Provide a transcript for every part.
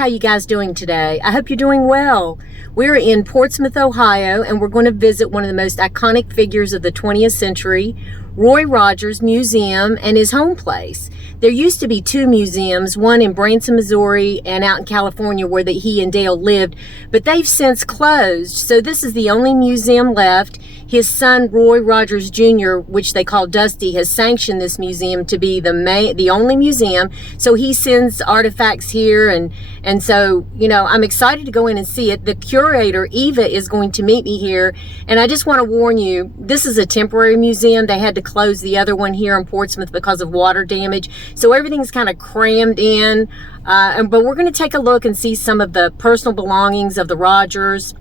how you guys doing today? I hope you're doing well. We're in Portsmouth, Ohio, and we're going to visit one of the most iconic figures of the 20th century, Roy Rogers Museum and his home place. There used to be two museums, one in Branson, Missouri, and out in California where he and Dale lived, but they've since closed. So this is the only museum left. His son, Roy Rogers Jr., which they call Dusty, has sanctioned this museum to be the only museum. So he sends artifacts here, and so, you know, I'm excited to go in and see it. The curator, Eva, is going to meet me here, and I just want to warn you, this is a temporary museum. They had to close the other one here in Portsmouth because of water damage. So everything's kind of crammed in, but we're going to take a look and see some of the personal belongings of the Rogers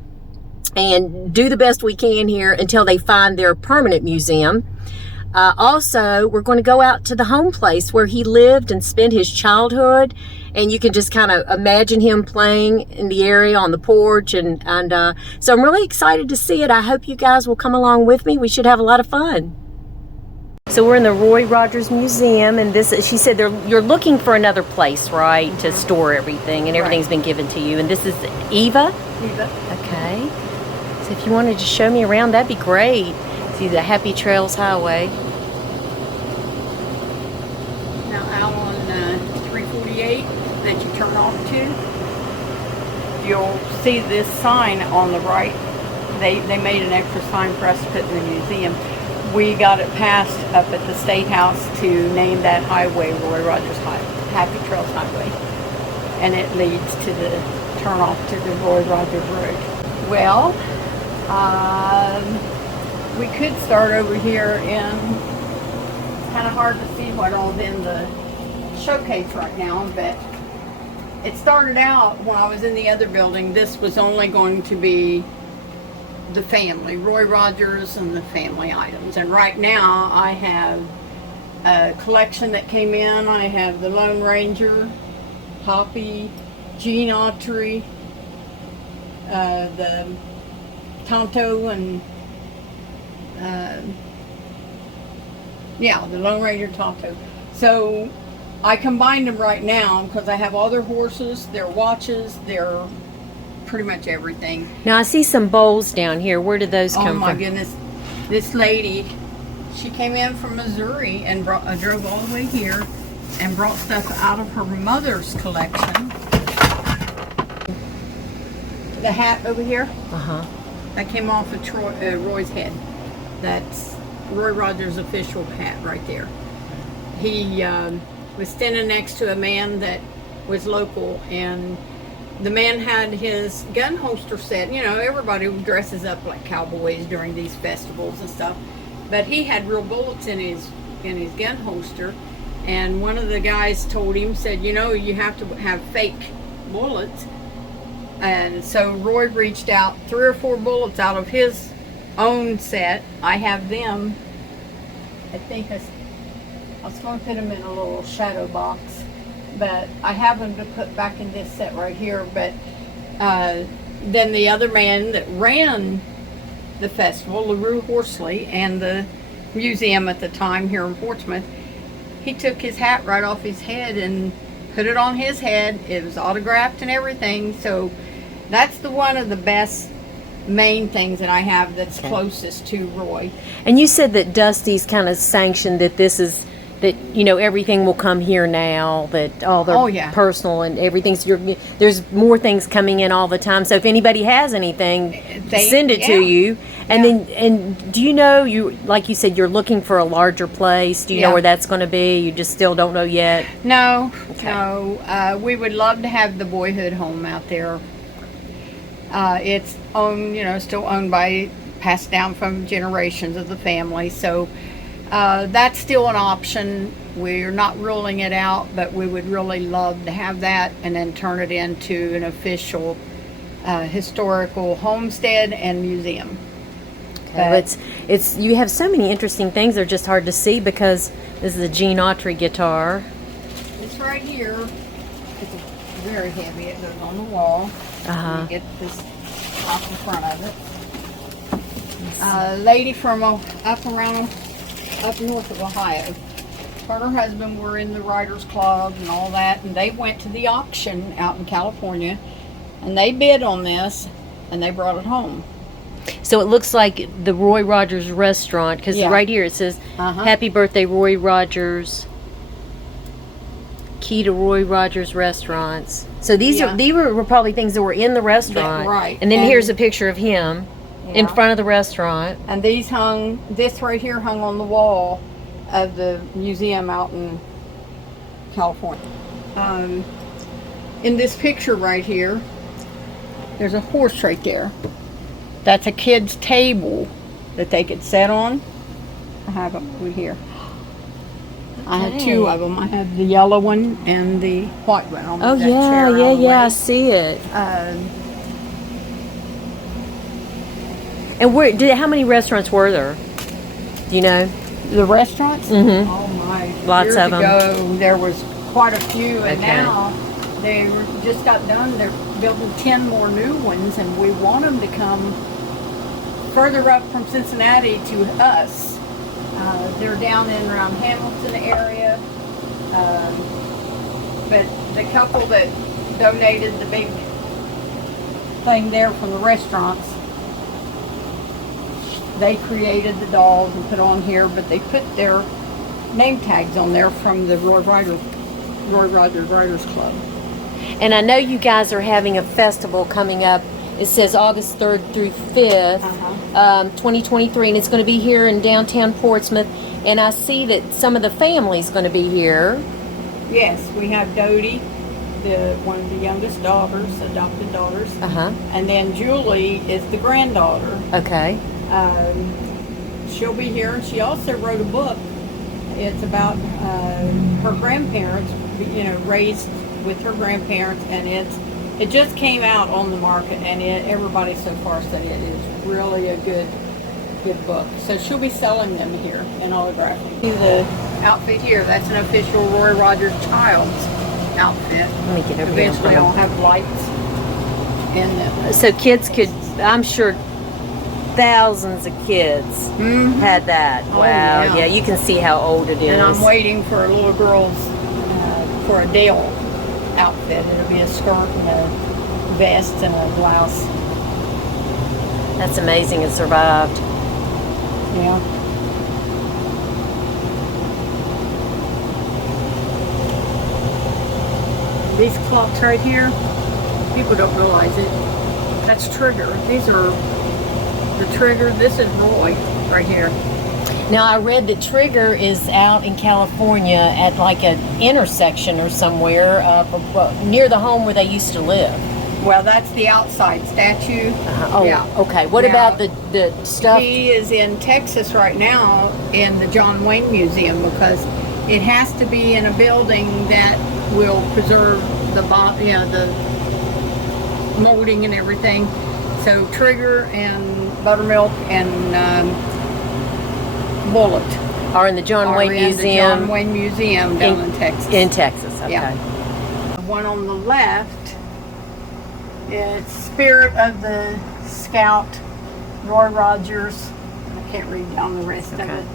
and do the best we can here until they find their permanent museum. Also, we're going to go out to the home place where he lived and spent his childhood, and you can just kind of imagine him playing in the area on the porch, and so I'm really excited to see it. I hope you guys will come along with me. We should have a lot of fun. So we're in the Roy Rogers Museum, and she said you're looking for another place, right, to store everything, and everything's been given to you. And this is Eva? Eva. Okay. So if you wanted to show me around, that'd be great. See the Happy Trails Highway. Now out on 348 that you turn off to, you'll see this sign on the right. They made an extra sign for us to put in the museum. We got it passed up at the State House to name that highway Roy Rogers Happy Trails Highway. And it leads to the turn off to the Roy Rogers Road. Well, we could start over here in, it's kind of hard to see what all's in the showcase right now, but it started out when I was in the other building. This was only going to be the family, Roy Rogers and the family items. And right now I have a collection that came in. I have the Lone Ranger, Hoppy, Gene Autry, the Tonto, and the Lone Ranger Tonto. So I combined them right now because I have all their horses, their watches, their pretty much everything. Now I see some bowls down here. Where did those come from? Oh my goodness. This lady, she came in from Missouri and drove all the way here and brought stuff out of her mother's collection. The hat over here, that came off of Roy's head. That's Roy Rogers' official hat right there. He was standing next to a man that was local, and the man had his gun holster set. You know, everybody dresses up like cowboys during these festivals and stuff, but he had real bullets in his gun holster. And one of the guys told him, said, you know, you have to have fake bullets. And so Roy reached out 3 or 4 bullets out of his own set. I have them. I think I was going to put them in a little shadow box, but I have them to put back in this set right here. But then the other man that ran the festival, LaRue Horsley, and the museum at the time here in Portsmouth, he took his hat right off his head and put it on his head. It was autographed and everything. So that's one of the best main things that I have that's closest to Roy. And you said that Dusty's kind of sanctioned that this is, that, you know, everything will come here now, that all the personal and everything's, there's more things coming in all the time. So if anybody has anything, send it to you. And and do you know, like you said, you're looking for a larger place. Do you know where that's going to be? You just still don't know yet? No, no. We would love to have the Boyhood home out there. It's owned, you know, still owned by, passed down from generations of the family. So that's still an option. We're not ruling it out, but we would really love to have that and then turn it into an official historical homestead and museum. Okay, it's you have so many interesting things. They're just hard to see because this is a Gene Autry guitar. This right here, it's very heavy. It goes on the wall. You get this off in front of it. Lady from up north of Ohio her and her husband were in the Writers Club and all that, and they went to the auction out in California, and they bid on this, and they brought it home. So it looks like the Roy Rogers restaurant, because Yeah. right here it says, Happy Birthday Roy Rogers, key to Roy Rogers restaurants. So these were probably things that were in the restaurant. Yeah, right. And then here's a picture of him in front of the restaurant. And this right here hung on the wall of the museum out in California. In this picture right here, there's a horse right there. That's a kid's table that they could sit on. I have them over here. I have two of them. I have the yellow one and the white one. Oh yeah, I see it. And how many restaurants were there? Do you know? The restaurants? Mm-hmm. Oh my! Lots of them. Years ago, there was quite a few, and now they just got done. They're building 10 more new ones, and we want them to come further up from Cincinnati to us. They're down in around Hamilton area, but the couple that donated the big thing there from the restaurants, they created the dolls and put on here, but they put their name tags on there from the Roy Rogers Writers Club. And I know you guys are having a festival coming up. It says August 3rd through 5th, 2023, and it's going to be here in downtown Portsmouth. And I see that some of the family's going to be here. Yes, we have Dodie, one of the youngest daughters, adopted daughters. And then Julie is the granddaughter. Okay. She'll be here, and she also wrote a book. It's about her grandparents, raised with her grandparents, and it just came out on the market, and everybody so far said it is really a good book. So she'll be selling them here and autographing. The outfit here, that's an official Roy Rogers child's outfit. Let me get over Eventually here. I'll have lights in them. So kids could, I'm sure thousands of kids had that. Oh, wow, yeah, you can see how old it is. And I'm waiting for a little girl's, for a Dale outfit. It'll be a skirt and a vest and a blouse. That's amazing it survived. Yeah. These clocks right here, people don't realize it. That's Trigger. These are the Trigger. This is Roy right here. Now I read that Trigger is out in California at like an intersection or somewhere near the home where they used to live. Well, that's the outside statue. Okay. What about the stuff? He is in Texas right now in the John Wayne Museum because it has to be in a building that will preserve the molding and everything. So Trigger and Buttermilk and Bullet are in the John Wayne Museum. The John Wayne Museum down in Texas. In Texas, okay. Yeah. The one on the left, it's Spirit of the Scout, Roy Rogers. I can't read down the rest of it.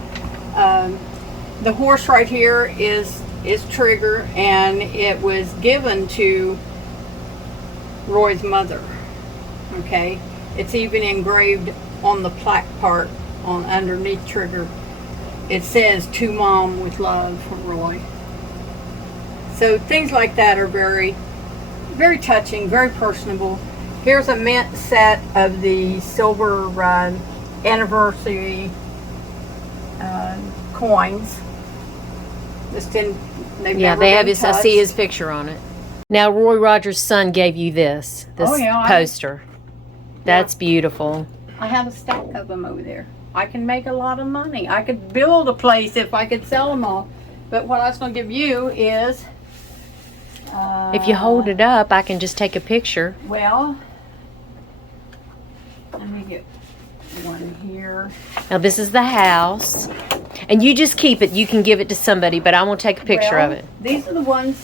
The horse right here is Trigger, and it was given to Roy's mother. Okay, it's even engraved on the plaque part on underneath Trigger. It says "To Mom with love from Roy." So things like that are very, very touching, very personable. Here's a mint set of the silver anniversary coins. They have his. I see his picture on it. Now Roy Rogers' son gave you this poster. That's beautiful. I have a stack of them over there. I can make a lot of money. I could build a place if I could sell them all. But what I was going to give you is... if you hold it up, I can just take a picture. Well, let me get one here. Now this is the house. And you just keep it. You can give it to somebody, but I won't take a picture of it. These are the ones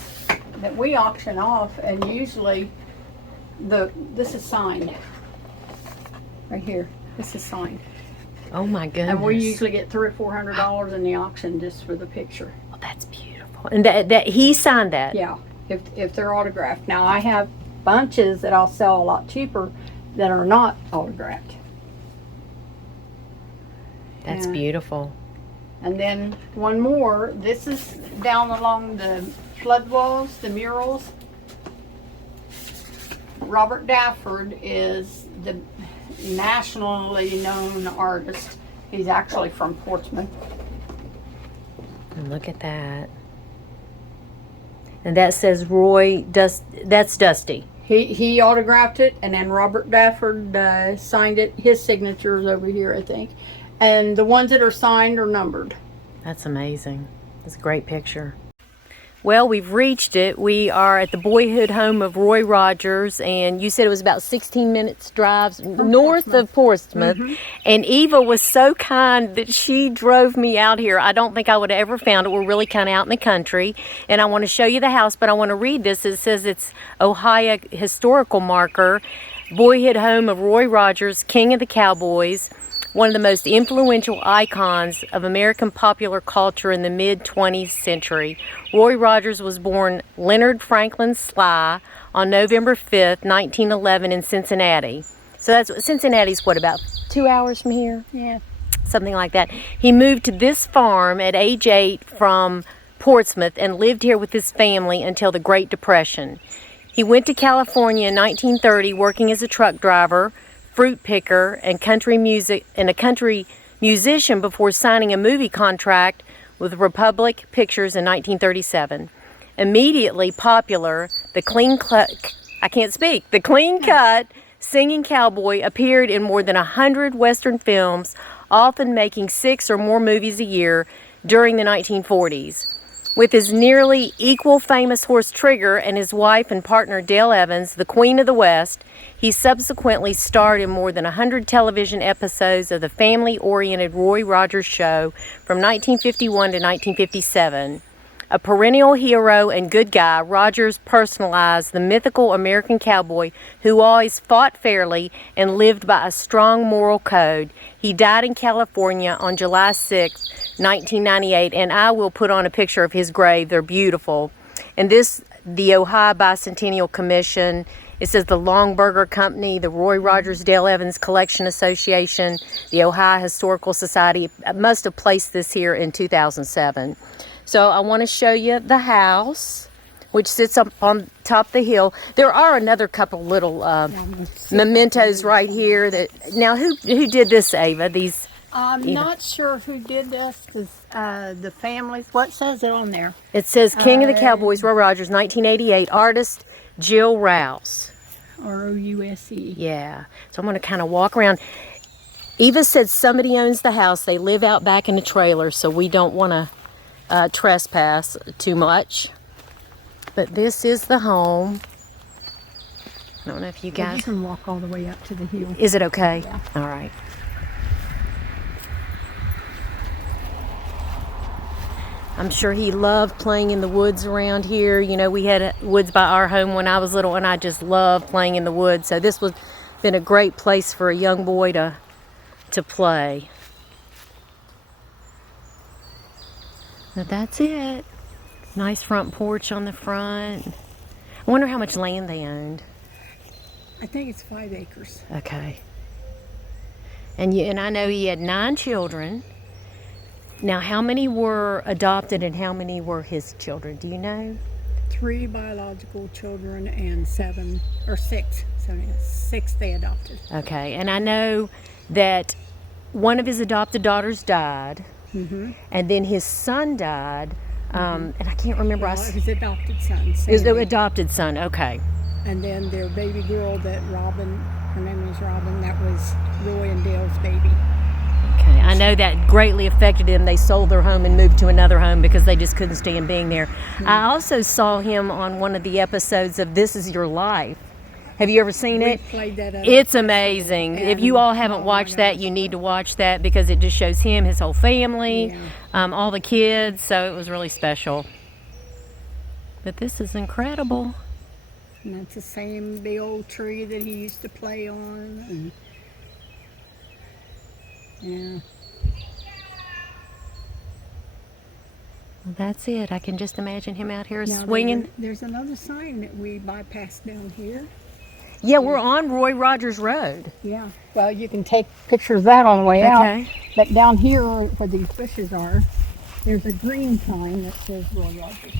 that we auction off, and usually this is signed. Right here. This is signed. Oh my goodness. And we usually get $300 or $400 in the auction just for the picture. that's beautiful. And that he signed that. Yeah, if they're autographed. Now I have bunches that I'll sell a lot cheaper that are not autographed. That's beautiful. And then one more. This is down along the flood walls, the murals. Robert Dafford is the nationally known artist. He's actually from Portsmouth. And look at that. And that says that's Dusty. He autographed it, and then Robert Dafford signed it. His signature's over here, I think. And the ones that are signed are numbered. That's amazing. That's a great picture. Well, we've reached it. We are at the Boyhood home of Roy Rogers, and you said it was about 16 minutes drive north of Portsmouth. And Eva was so kind that she drove me out here. I don't think I would have ever found it. We're really kind of out in the country, and I want to show you the house, but I want to read this. It says it's Ohio historical marker, Boyhood home of Roy Rogers, King of the Cowboys, one of the most influential icons of American popular culture in the mid-20th century. Roy Rogers was born Leonard Franklin Sly on November 5th, 1911 in Cincinnati. So Cincinnati's what, about 2 hours from here? Yeah. Something like that. He moved to this farm at age 8 from Portsmouth and lived here with his family until the Great Depression. He went to California in 1930 working as a truck driver, fruit picker, and a country musician before signing a movie contract with Republic Pictures in 1937. Immediately popular, the clean cut singing cowboy appeared in more than 100 Western films, often making 6 or more movies a year during the 1940s. With his nearly equal famous horse Trigger and his wife and partner Dale Evans, the Queen of the West, he subsequently starred in more than 100 television episodes of the family-oriented Roy Rogers Show from 1951 to 1957. A perennial hero and good guy, Rogers personalized the mythical American cowboy who always fought fairly and lived by a strong moral code. He died in California on July 6, 1998, and I will put on a picture of his grave. They're beautiful. And the Ohio Bicentennial Commission, it says the Longburger Company, the Roy Rogers Dale Evans Collection Association, the Ohio Historical Society must have placed this here in 2007. So I want to show you the house, which sits up on top of the hill. There are another couple little mementos right here. Now, who did this, Ava? These? I'm not sure who did this. The families. What says it on there? It says King of the Cowboys, Roy Rogers, 1988. Artist Jill Rouse. Rouse. Yeah. So I'm going to kind of walk around. Eva said somebody owns the house. They live out back in the trailer, so we don't want to trespass too much. But this is the home. I don't know if you guys... You can walk all the way up to the hill. Is it okay? Yeah. All right. I'm sure he loved playing in the woods around here. You know, we had woods by our home when I was little, and I just loved playing in the woods. So this was been a great place for a young boy to play. But that's it. Nice front porch on the front. I wonder how much land they owned. I think it's 5 acres. Okay. And I know he had 9 children. Now, how many were adopted and how many were his children? Do you know? 3 biological children and 6 they adopted. Okay. And I know that one of his adopted daughters died. Mm-hmm. And then his son died. And I can't remember. His adopted son. His adopted son, okay. And then their baby girl, her name was Robin, that was Roy and Dale's baby. Okay, I know that greatly affected him. They sold their home and moved to another home because they just couldn't stand being there. Mm-hmm. I also saw him on one of the episodes of This Is Your Life. Have you ever seen it? Played that up. It's amazing. If you all haven't watched that, you need to watch that because it just shows him, his whole family, all the kids. So it was really special. But this is incredible. And that's the same big old tree that he used to play on. And, Well, that's it. I can just imagine him out here Now, swinging. there's another sign that we bypassed down here. Yeah, we're on Roy Rogers Road. Yeah. Well, you can take pictures of that on the way out. Okay. But down here where these bushes are, there's a green sign that says Roy Rogers.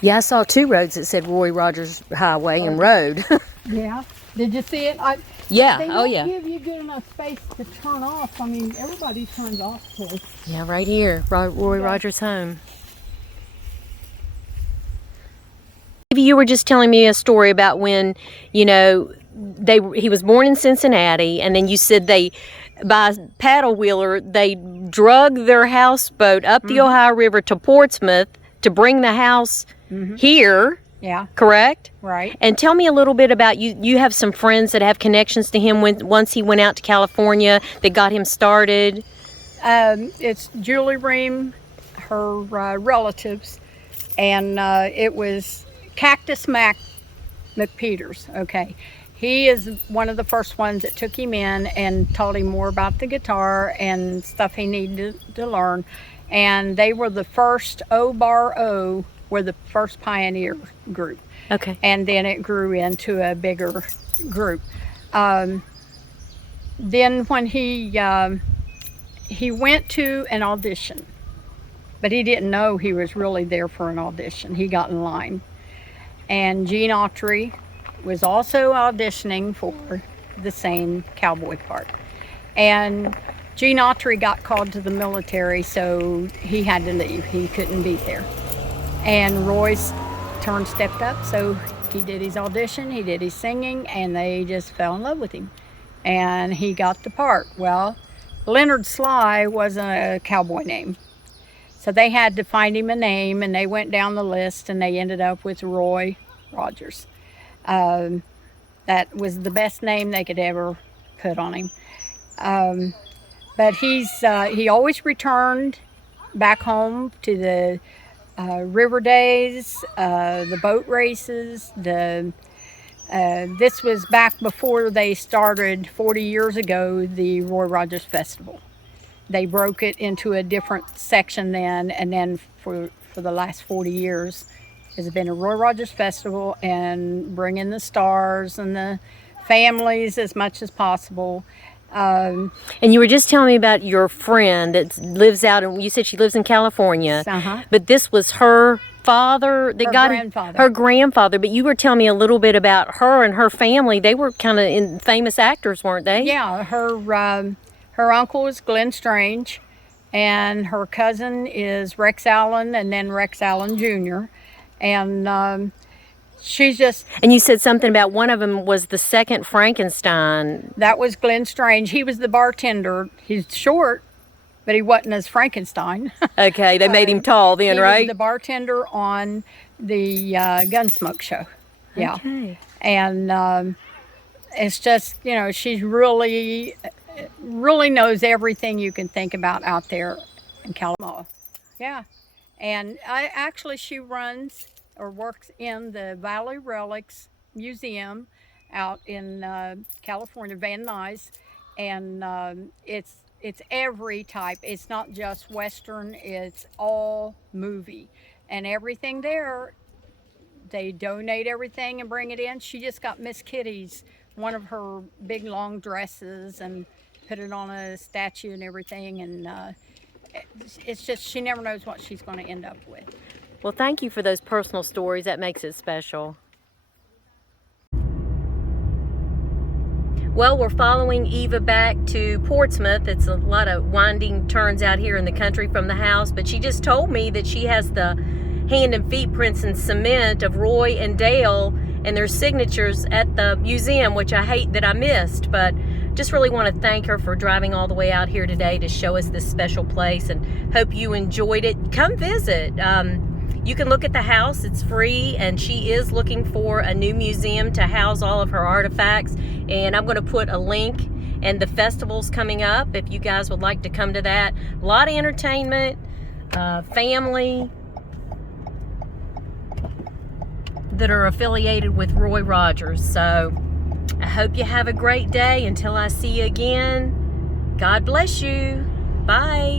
Yeah, I saw 2 roads that said Roy Rogers Highway and Road. Yeah. Did you see it? Yeah. They Oh, don't yeah. give you good enough space to turn off. I mean, everybody turns off, of course. Yeah, right here, Roy Rogers' home. You were just telling me a story about when, you know, he was born in Cincinnati, and then you said by paddle wheeler, they drug their houseboat up the Ohio River to Portsmouth to bring the house here. Yeah. Correct? Right. And tell me a little bit about you. You have some friends that have connections to him once he went out to California that got him started. It's Julie Ream, her relatives, and it was Cactus McPeters. Okay. He is one of the first ones that took him in and taught him more about the guitar and stuff he needed to learn. And they were the first O were the first pioneer group. Okay. And then it grew into a bigger group. Then when he went to an audition, but he didn't know he was really there for an audition. He got in line. And Gene Autry was also auditioning for the same cowboy part. And Gene Autry got called to the military, so he had to leave. He couldn't be there. And Roy's turn stepped up, so he did his audition, he did his singing, and they just fell in love with him. And he got the part. Well, Leonard Sly wasn't a cowboy name. So they had to find him a name, and they went down the list, and they ended up with Roy Rogers. That was the best name they could ever put on him. But he always returned back home to the river days, the boat races. This was back before they started 40 years ago, the Roy Rogers Festival. They broke it into a different section then, and then for the last 40 years, it's been a Roy Rogers Festival and bring in the stars and the families as much as possible. And you were just telling me about your friend that lives out, and you said she lives in California. But this was her father that her grandfather. But you were telling me a little bit about her and her family. They were kind of famous actors, weren't they? Yeah, her uncle was Glenn Strange, and her cousin is Rex Allen, and then Rex Allen Jr. And she's just... And you said something about one of them was the second Frankenstein. That was Glenn Strange. He was the bartender. He's short, but he wasn't as Frankenstein. Okay, they made him tall then, right? He was the bartender on the Gunsmoke show. Yeah. Okay. And it's just, you know, she's really knows everything you can think about out there in California. Yeah. And she runs or works in the Valley Relics Museum out in California, Van Nuys, and it's every type. It's not just Western, it's all movie. And everything there, they donate everything and bring it in. She just got Miss Kitty's, one of her big long dresses, and put it on a statue and everything, and it's just, she never knows what she's going to end up with. Well, thank you for those personal stories. That makes it special. Well, we're following Eva back to Portsmouth. It's a lot of winding turns out here in the country from the house, but she just told me that she has the hand and feet prints and cement of Roy and Dale and their signatures at the museum, which I hate that I missed, but just really want to thank her for driving all the way out here today to show us this special place, and hope you enjoyed it. Come visit. You can look at the house, it's free, and she is looking for a new museum to house all of her artifacts, and I'm going to put a link, and the festival's coming up if you guys would like to come to that. A lot of entertainment, family. that are affiliated with Roy Rogers. So I hope you have a great day. Until I see you again, God bless you. Bye.